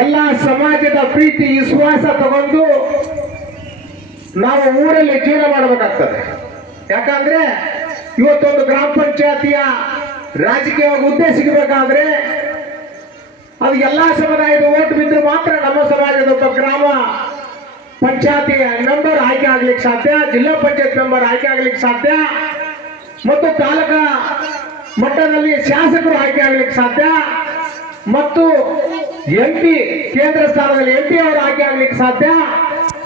ಎಲ್ಲ ಸಮಾಜದ ಪ್ರೀತಿ, ವಿಶ್ವಾಸ ತಗೊಂಡು ನಾವು ಊರಲ್ಲಿ ಜೀವನ ಮಾಡಬೇಕಾಗ್ತದೆ. ಯಾಕಂದ್ರೆ ಇವತ್ತೊಂದು ಗ್ರಾಮ ಪಂಚಾಯತಿಯ ರಾಜಕೀಯ ಹುದ್ದೆ ಸಿಗಬೇಕಾದ್ರೆ ಅದು ಎಲ್ಲ ಸಮುದಾಯದ ಓಟ್ ಬಿದ್ದರೆ ಮಾತ್ರ ನಮ್ಮ ಸಮಾಜದ ಒಬ್ಬ ಗ್ರಾಮ ಪಂಚಾಯತಿ ಮೆಂಬರ್ ಆಯ್ಕೆ ಆಗ್ಲಿಕ್ಕೆ ಸಾಧ್ಯ, ಜಿಲ್ಲಾ ಪಂಚಾಯತ್ ಮೆಂಬರ್ ಆಯ್ಕೆ ಆಗ್ಲಿಕ್ಕೆ ಸಾಧ್ಯ, ಮತ್ತು ತಾಲೂಕಾ ಮಟ್ಟದಲ್ಲಿ ಶಾಸಕರು ಆಯ್ಕೆ ಆಗ್ಲಿಕ್ಕೆ ಸಾಧ್ಯ, ಮತ್ತು ಎಂ ಪಿ ಕೇಂದ್ರ ಸ್ಥಾನದಲ್ಲಿ ಎಂ ಪಿ ಅವರು ಆಯ್ಕೆ ಆಗ್ಲಿಕ್ಕೆ ಸಾಧ್ಯ?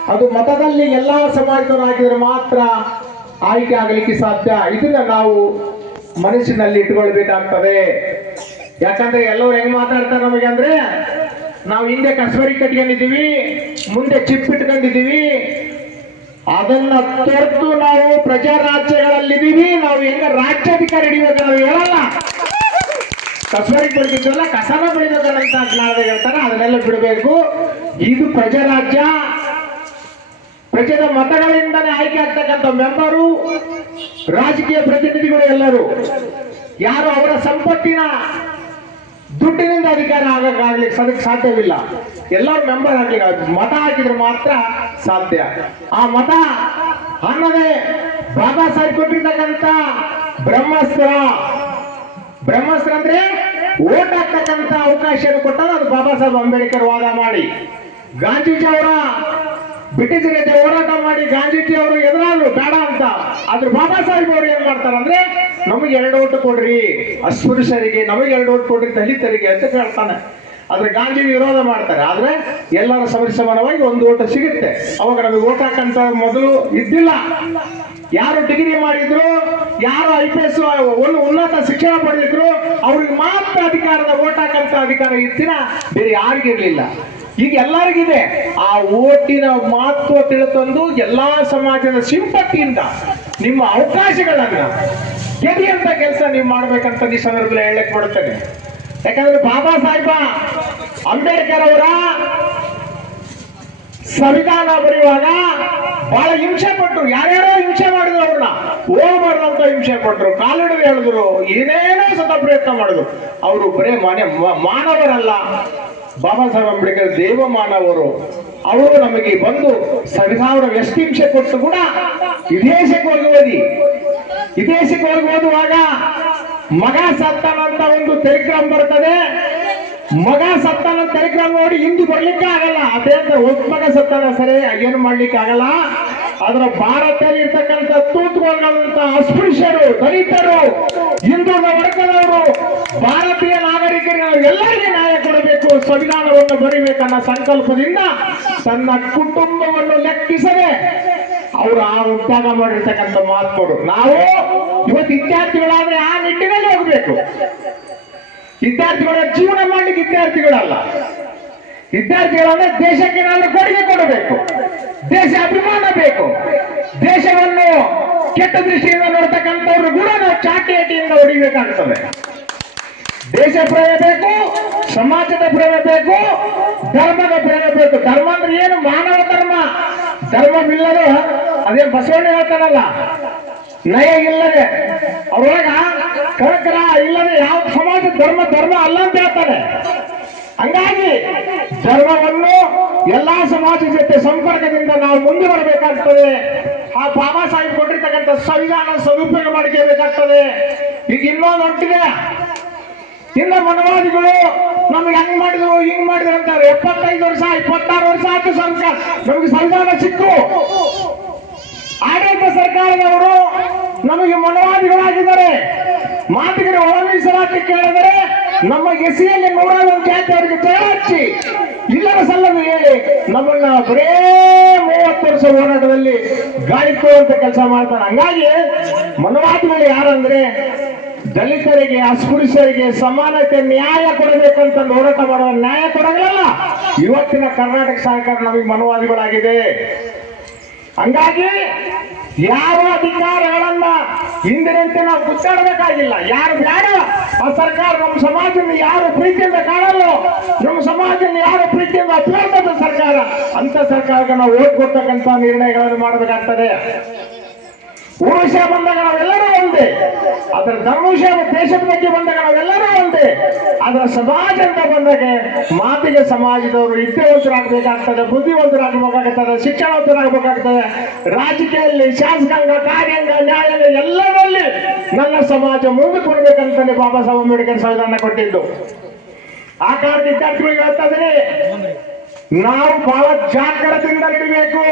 ಅದು ಮತದಲ್ಲಿ ಎಲ್ಲಾ ಸಮಾಜದವರು ಹಾಕಿದ್ರೆ ಮಾತ್ರ ಆಯ್ಕೆ ಆಗಲಿಕ್ಕೆ ಸಾಧ್ಯ. ಇದನ್ನ ನಾವು ಮನಸ್ಸಿನಲ್ಲಿ ಇಟ್ಕೊಳ್ಬೇಕಾಗ್ತದೆ ಯಾಕಂದ್ರೆ ಎಲ್ಲರೂ ಹೆಂಗ್ ಮಾತಾಡ್ತಾರೆ ನಮಗೆ ಅಂದ್ರೆ, ನಾವು ಹಿಂದೆ ಕಸ್ವರಿ ಕಟ್ಕೊಂಡಿದ್ದೀವಿ, ಮುಂದೆ ಚಿಪ್ ಇಟ್ಕೊಂಡಿದ್ದೀವಿ. ಅದನ್ನ ತೊರೆದು ನಾವು ಪ್ರಜಾ ರಾಜ್ಯಗಳಲ್ಲಿದ್ದೀವಿ ನಾವು ಹೆಂಗ ರಾಜ್ಯಾಧಿಕಾರಿ ಹಿಡಿಬೇಕು ನಾವು ಹೇಳಲ್ಲ ಕಸಬರಿ ಬೆಳೆದಿದ್ದಲ್ಲ ಕಸನ ಅಂತ ನಾಳೆ ಹೇಳ್ತಾರೆ ಅದನ್ನೆಲ್ಲ ಬಿಡಬೇಕು. ಇದು ಪ್ರಜಾರಾಜ್ಯ. ಪ್ರಜೆದ ಮತಗಳಿಂದನೇ ಆಯ್ಕೆ ಆಗ್ತಕ್ಕಂಥ ಮೆಂಬರು, ರಾಜಕೀಯ ಪ್ರತಿನಿಧಿಗಳು ಎಲ್ಲರೂ. ಯಾರು ಅವರ ಸಂಪತ್ತಿನ ದುಡ್ಡಿನಿಂದ ಅಧಿಕಾರ ಆಗಕ್ಕಾಗ್ಲಿಕ್ಕೆ ಅದಕ್ಕೆ ಸಾಧ್ಯವಿಲ್ಲ. ಎಲ್ಲರೂ ಮೆಂಬರ್ ಆಗ್ಲಿಕ್ಕೆ ಮತ ಹಾಕಿದ್ರೆ ಮಾತ್ರ ಸಾಧ್ಯ. ಆ ಮತ ಅನ್ನದೇ ಬಾಬಾ ಸಾಹೇಬ್ ಕೊಟ್ಟಿರ್ತಕ್ಕಂಥ ಬ್ರಹ್ಮಾಸ್ತ್ರ. ಬ್ರಹ್ಮಾಸ್ತ್ರ ಅಂದ್ರೆ ಓಟ್ ಹಾಕ್ತಕ್ಕಂತ ಅವಕಾಶ ಕೊಟ್ಟಾಗ ಅದು ಬಾಬಾ ಸಾಹೇಬ್ ಅಂಬೇಡ್ಕರ್ ವಾದ ಮಾಡಿ. ಗಾಂಧೀಜಿ ಅವರ ಜೊತೆ ಹೋರಾಟ ಮಾಡಿ ಗಾಂಧೀಜಿ ಅವರು ಎದುರಾದ್ರು, ಬೇಡ ಅಂತ. ಆದ್ರೆ ಬಾಬಾ ಸಾಹೇಬ್ ಅವರು ಏನ್ ಮಾಡ್ತಾರೆ ಅಂದ್ರೆ, ನಮಗೆ ಎರಡು ಓಟು ಕೊಡ್ರಿ, ಅಸ್ಪೃಶ್ಯರಿಗೆ, ನಮಗೆ ಎರಡು ಓಟು ಕೊಡ್ರಿ, ದಲಿತರಿಗೆ ಅಂತ ಕೇಳ್ತಾನೆ. ಆದ್ರೆ ಗಾಂಧಿ ವಿರೋಧ ಮಾಡ್ತಾರೆ. ಆದ್ರೆ ಎಲ್ಲರ ಸಮಸ್ಯಮಾನವಾಗಿ ಒಂದು ಓಟ ಸಿಗುತ್ತೆ. ಅವಾಗ ನಮಗೆ ಓಟ್ ಹಾಕಂತ ಮೊದಲು ಇದ್ದಿಲ್ಲ. ಯಾರು ಡಿಗ್ರಿ ಮಾಡಿದ್ರು, ಯಾರು ಐ ಪಿ ಎಸ್ ಒಂದು ಉನ್ನತ ಶಿಕ್ಷಣ ಪಡೆದಿದ್ರು, ಅವ್ರಿಗೆ ಮಾತ್ರ ಅಧಿಕಾರದ ಓಟ್ ಹಾಕಂತ ಅಧಿಕಾರ ಇತ್ತಿನ ಬೇರೆ ಯಾರಿಗಿರ್ಲಿಲ್ಲ ಈಗ ಎಲ್ಲರಿಗಿದೆ. ಆ ಓಟಿನ ಮಹತ್ವ ತಿಳ್ಕೊಂಡು ಎಲ್ಲಾ ಸಮಾಜದ ಸಿಂಪತ್ತಿಯಿಂದ, ನಿಮ್ಮ ಅವಕಾಶಗಳನ್ನ ಗೆದಿಯಂತ ಕೆಲಸ ನೀವು ಮಾಡ್ಬೇಕಂತ ಈ ಸಂದರ್ಭದಲ್ಲಿ ಹೇಳಕ್ ಬಡುತ್ತೇನೆ ಯಾಕಂದ್ರೆ ಬಾಬಾ ಸಾಹೇಬ ಅಂಬೇಡ್ಕರ್ ಅವರ ಸಂವಿಧಾನ ಬರೆಯುವಾಗ ಬಹಳ ಹಿಂಸೆ ಪಟ್ರು. ಯಾರ್ಯಾರೋ ಹಿಂಸೆ ಮಾಡಿದ್ರು ಅವ್ರನ್ನ. ಹೋಗ್ಬಾರ್ದು ಅಂತ ಹಿಂಸೆ ಪಟ್ರು. ಕಾಲಿಡಿದು ಹೇಳಿದ್ರು. ಏನೇನೋ ಸತ ಪ್ರಯತ್ನ ಮಾಡಿದ್ರು. ಅವರು ಬರೇ ಮನೆ ಮಾನವರಲ್ಲ. ಬಾಬಾ ಸಾಹೇಬ್ ಅಂಬೇಡ್ಕರ್ ದೇವ ಮಾನವರು. ಅವರು ನಮಗೆ ಬಂದು ಸಾವಿರ ಎಷ್ಟು ಹಿಂಸೆ ಕೊಟ್ಟು ಕೂಡ ವಿದೇಶಕ್ಕೆ ಹೋಗಿ ಓದಿ. ವಿದೇಶಕ್ಕೆ ಹೋಗಿ ಓದುವಾಗ ಮಗ ಸತ್ತನಂತ ಒಂದು ಟೆಲಿಗ್ರಾಮ್ ಬರ್ತದೆ. ಮಗ ಸತ್ತಾನ ಟೆಲಿಗ್ರಾಮ್ ನೋಡಿ ಹಿಂದೆ ಬರ್ಲಿಕ್ಕೆ ಆಗಲ್ಲ. ಅದೇ ಅಂತ ಒಬ್ಬ ಮಗ ಸತ್ತಾನ ಸರಿ, ಏನು ಮಾಡ್ಲಿಕ್ಕೆ ಆಗಲ್ಲ? ಅದರ ಭಾರತದಲ್ಲಿ ಇರ್ತಕ್ಕಂಥ ತೂತುಗಳಂತ ಅಸ್ಪೃಶ್ಯರು, ದಲಿತರು, ಹಿಂದೂ ವರ್ಗದವರು, ಭಾರತೀಯ ನಾಗರಿಕರಿಗೆ ನಾವು ಎಲ್ಲರಿಗೆ ನ್ಯಾಯ ಕೊಡಬೇಕು, ಸಂವಿಧಾನವನ್ನು ಬರೀಬೇಕನ್ನ ಸಂಕಲ್ಪದಿಂದ ತನ್ನ ಕುಟುಂಬವನ್ನು ಲೆಕ್ಕಿಸದೆ ಅವರು ಆ ಉದ್ಯೋಗ ಮಾಡಿರ್ತಕ್ಕಂಥ ಮಾತುಗಳು ನಾವು ಇವತ್ತು ವಿದ್ಯಾರ್ಥಿಗಳಾದ್ರೆ ಆ ನಿಟ್ಟಿನಲ್ಲಿ ಹೋಗ್ಬೇಕು. ವಿದ್ಯಾರ್ಥಿಗಳ ಜೀವನ ಮಾಡಲಿಕ್ಕೆ ವಿದ್ಯಾರ್ಥಿಗಳಲ್ಲ. ವಿದ್ಯಾರ್ಥಿಗಳಂದ್ರೆ ದೇಶಕ್ಕೆ ಏನಾದ್ರೂ ಕೊಡುಗೆ ಕೊಡಬೇಕು. ದೇಶ ಅಭಿಮಾನ ಬೇಕು. ದೇಶವನ್ನು ಕೆಟ್ಟ ದೃಷ್ಟಿಯಿಂದ ನೋಡ್ತಕ್ಕಂಥವ್ರು ಕೂಡ ನಾವು ಚಾಟಿಯಟಿಯಿಂದ ಹೊಡಿಬೇಕಾಗ್ತದೆ. ದೇಶ ಪ್ರೇಮ ಬೇಕು, ಸಮಾಜದ ಪ್ರೇಮ ಬೇಕು, ಧರ್ಮದ ಪ್ರೇಮ ಬೇಕು. ಧರ್ಮ ಅಂದ್ರೆ ಏನು? ಮಾನವ ಧರ್ಮ. ಧರ್ಮವಿಲ್ಲದೆ ಅದೇ ಬಸವಣ್ಣ ಹೇಳ್ತಾರಲ್ಲ ನಯ ಇಲ್ಲದೆ, ಅವ್ರೊಳಗ ಕರಕರ ಇಲ್ಲದೆ ಯಾವ ಸಮಾಜ ಧರ್ಮ ಧರ್ಮ ಅಲ್ಲ ಅಂತ ಹೇಳ್ತಾರೆ ಹಂಗಾಗಿ ಧರ್ಮವನ್ನು ಎಲ್ಲಾ ಸಮಾಜ ಜೊತೆ ಸಂಪರ್ಕದಿಂದ ನಾವು ಮುಂದೆ ಬರಬೇಕಾಗ್ತದೆ. ಆ ಬಾಬಾ ಸಾಹೇಬ್ ಕೊಟ್ಟಿರ್ತಕ್ಕಂಥ ಸಂವಿಧಾನ ಸದುಪಯೋಗ ಮಾಡ್ಕೋಬೇಕಾಗ್ತದೆ ಈಗ ಇನ್ನೊಂದು ಹೊಂಟಿದೆ ಇನ್ನ ಮನವಾದಿಗಳು ನಮ್ಗೆ ಹೆಂಗ್ ಮಾಡಿದ್ರು, ಹಿಂಗ್ ಮಾಡಿದ್ರು ಅಂತಾರೆ. ಎಪ್ಪತ್ತೈದು ವರ್ಷ, ಇಪ್ಪತ್ತಾರು ವರ್ಷ ಆಯ್ತು ಸರ್ಕಾರ. ನಮಗೆ ಸಂವಿಧಾನ ಸಿಕ್ಕು. ಆಡಳಿತ ಸರ್ಕಾರದವರು ನಮಗೆ ಮನವಾದಿಗಳಾಗಿದ್ದಾರೆ. ಮಾತಿಗೆ ಒಳ ಮೀಸಲಾತಿ ಕೇಳಿದರೆ ನಮ್ಮ ಎಸಿಯಲ್ಲಿ ನೂರ ಒಂದು ಜಾತಿ ಅವರಿಗೆ ಹಚ್ಚಿ ಇಲ್ಲದ ಸಲ್ಲದು ಹೇಳಿ ನಮ್ಮನ್ನ ಬರೇ ಮೂವತ್ತು ವರ್ಷ ಹೋರಾಟದಲ್ಲಿ ಗಾಳಿ ಅಂತ ಕೆಲಸ ಮಾಡ್ತಾರೆ ಹಂಗಾಗಿ ಮನವಾದಿಗಳು ಯಾರಂದ್ರೆ ದಲಿತರಿಗೆ ಅಸ್ಪೃಶ್ಯರಿಗೆ ಸಮಾನತೆ ನ್ಯಾಯ ಕೊಡಬೇಕಂತ ಹೋರಾಟ ಮಾಡುವ ನ್ಯಾಯ ಕೊಡಗಲ್ಲ ಇವತ್ತಿನ ಕರ್ನಾಟಕ ಸರ್ಕಾರ ನಮಗೆ ಮನವಾದಿಗಳಾಗಿದೆ. ಹಂಗಾಗಿ ಯಾವ ಅಧಿಕಾರಗಳನ್ನ ಹಿಂದಿನಂತೆ ನಾವು ಗುದ್ದಾಡಬೇಕಾಗಿಲ್ಲ ಯಾರು ಬೇಡ? ಆ ಸರ್ಕಾರ ನಮ್ಮ ಸಮಾಜವನ್ನು ಯಾರು ಪ್ರೀತಿಯಿಂದ ಕಾಣಲ್ಲ? ನಮ್ಮ ಸಮಾಜವನ್ನು ಯಾರು ಪ್ರೀತಿಯಿಂದ ಅಪ್ಪಿರ್ತದ ಸರ್ಕಾರ? ಅಂತ ಸರ್ಕಾರಕ್ಕೆ ನಾವು ಓಟ್ ಕೊಡ್ತಕ್ಕಂಥ ನಿರ್ಣಯಗಳನ್ನು ಮಾಡಬೇಕಾಗ್ತದೆ. ಪುರುಷ ಬಂದಾಗ ನಾವೆಲ್ಲರೂ ಅದರ ಧರ್ಮಶ ದೇಶದ ಬಗ್ಗೆ ಬಂದಾಗ ನಾವೆಲ್ಲರೂ ಒಂದೇ ಅದರ ಸಮಾಜ ಅಂತ ಬಂದಾಗ ಮಾತಿಗೆ ಸಮಾಜದವರು ವಿದ್ಯಾವಂತರಾಗಬೇಕಾಗ್ತದೆ ಬುದ್ಧಿವಂತರಾಗಬೇಕಾಗ್ತದೆ ಶಿಕ್ಷಣವಂತರಾಗಬೇಕಾಗ್ತದೆ ರಾಜಕೀಯದಲ್ಲಿ ಶಾಸಕಾಂಗ, ಕಾರ್ಯಾಂಗ, ನ್ಯಾಯಾಂಗ ಎಲ್ಲರಲ್ಲಿ ನನ್ನ ಸಮಾಜ ಮುಂದೆ ಕೊಡ್ಬೇಕಂತಾನೆ ಬಾಬಾ ಸಾಹೇಬ್ ಅಂಬೇಡ್ಕರ್ ಸಂವಿಧಾನ ಕೊಟ್ಟಿದ್ದು. ಆ ಕಾರಣ ವಿದ್ಯಾರ್ಥಿಗಳಿಗೆ ಹೇಳ್ತಾ ನಾವು ಬಹಳ ಜಾಗ್ರತೆಯಿಂದ ನಡಿಬೇಕು.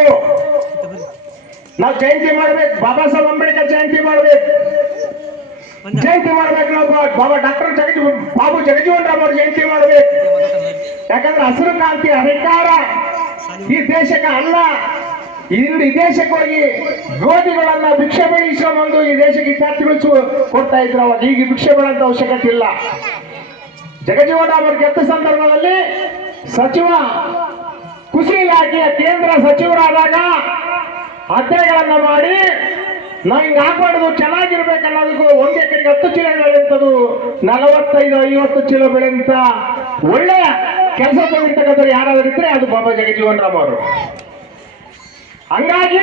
ನಾವು ಜಯಂತಿ ಮಾಡ್ಬೇಕು, ಬಾಬಾ ಸಾಹೇಬ್ ಅಂಬೇಡ್ಕರ್ ಜಯಂತಿ ಮಾಡ್ಬೇಕು. ಜಯಂತಿ ಮಾಡ್ಬೇಕು ನಾವು ಬಾಬಾ ಡಾಕ್ಟರ್ ಜಗಜೀವ ಬಾಬು ಜಗಜೀವನ್ ರಾಮ್ ಅವ್ರ ಜಯಂತಿ ಮಾಡ್ಬೇಕು ಯಾಕಂದ್ರೆ ಹಸಿರು ಕ್ರಾಂತಿ ಅಧಿಕಾರ ಈ ದೇಶಕ್ಕೆ ಅಲ್ಲ. ಇಲ್ಲಿ ದೇಶಕ್ಕೆ ಹೋಗಿ ಗೋಧಿಗಳನ್ನ ಭಿಕ್ಷೆ ಇಸ್ಕೊಂಡ್ಬಂದು ಈ ದೇಶಕ್ಕೆ ವಿದ್ಯಾರ್ಥಿಗಳು ಕೊಡ್ತಾ ಇದ್ರು. ಅವಾಗ ಈಗ ಭಿಕ್ಷೆ ಬೇಡಂತ ಅವಶ್ಯಕತೆ ಇಲ್ಲ. ಜಗಜೀವನ್ ರಾಮ್ ಅವ್ರ ಗೆದ್ದ ಸಂದರ್ಭದಲ್ಲಿ ಸಚಿವ ಕೃಷಿ ಇಲಾಖೆಯ ಕೇಂದ್ರ ಸಚಿವರಾದಾಗ ಹತ್ಯೆಗಳನ್ನ ಮಾಡಿ ನಾವು ಹಿಂಗೆ ಹಾಕ್ಬಾರ್ದು ಚೆನ್ನಾಗಿರ್ಬೇಕು ಅನ್ನೋದಕ್ಕೂ ಒಂದು ಎಕರೆಗೆ ಹತ್ತು ಚೀಲ ಬೆಳೆಯುತ್ತದು, ನಲವತ್ತೈದು, ಐವತ್ತು ಚೀಲ ಬೆಳೆಯುವಂತ ಒಳ್ಳೆಯ ಕೆಲಸ ತೊಗೊಂಡಿರ್ತಕ್ಕಂಥವ್ರು ಯಾರಾದ್ರೂ ಇದ್ರೆ ಅದು ಬಾಬಾ ಜಗಜೀವನ್ ರಾಮ್ ಅವರು. ಹಂಗಾಗಿ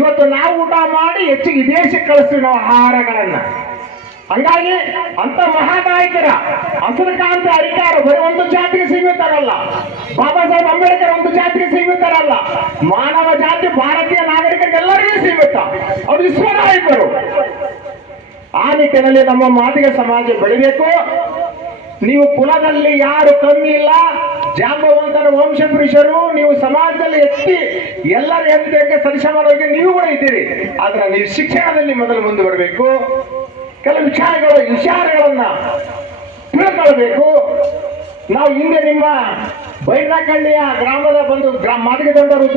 ಇವತ್ತು ನಾವು ಊಟ ಮಾಡಿ ಹೆಚ್ಚಿಗೆ ವಿದೇಶಕ್ಕೆ ಕಳಿಸ್ತೀವಿ ನಾವು ಆಹಾರಗಳನ್ನ. ಹಂಗಾಗಿ ಅಂತ ಮಹಾನಾಯಕರ ಹಸಿರುಕಾಂತ ಅಧಿಕಾರ ಬರೀ ಒಂದು ಜಾತಿಗೆ ಸೀಮಿತರಲ್ಲ. ಬಾಬಾ ಸಾಹೇಬ್ ಅಂಬೇಡ್ಕರ್ ಒಂದು ಜಾತಿಗೆ ಸೀಮಿತರಲ್ಲ. ಮಾನವ ಜಾತಿ ಭಾರತೀಯ ನಾಗರಿಕರಿಗೆಲ್ಲರಿಗೂ ಸೀಮಿತ ಅವರು ವಿಶ್ವನಾಯಕರು ಆ ನಿಟ್ಟಿನಲ್ಲಿ ನಮ್ಮ ಮಾದಿಗ ಸಮಾಜ ಬೆಳಿಬೇಕು. ನೀವು ಕುಲದಲ್ಲಿ ಯಾರು ಕಮ್ಮಿ ಇಲ್ಲ, ಜಾಂಬವಂತನ ವಂಶ ಪುರುಷರು ನೀವು ಸಮಾಜದಲ್ಲಿ ಎತ್ತಿ ಎಲ್ಲರ ಎಂತಕ್ಕೆ ಸರಿಸಮಾನವಾಗಿ ನೀವು ಕೂಡ ಇದ್ದೀರಿ. ಆದ್ರೆ ನೀವು ಶಿಕ್ಷಣದಲ್ಲಿ ಮೊದಲು ಮುಂದೆ ಬರಬೇಕು ಕೆಲವು ವಿಚಾರಗಳು, ವಿಚಾರಗಳನ್ನ ತಿಳ್ಕೊಳ್ಬೇಕು. ನಾವು ಹಿಂದೆ ನಿಮ್ಮ ಬೈನಕಳ್ಳಿಯ ಗ್ರಾಮದ ಬಂದು ಗ್ರಾಮ ದೊಡ್ಡವರು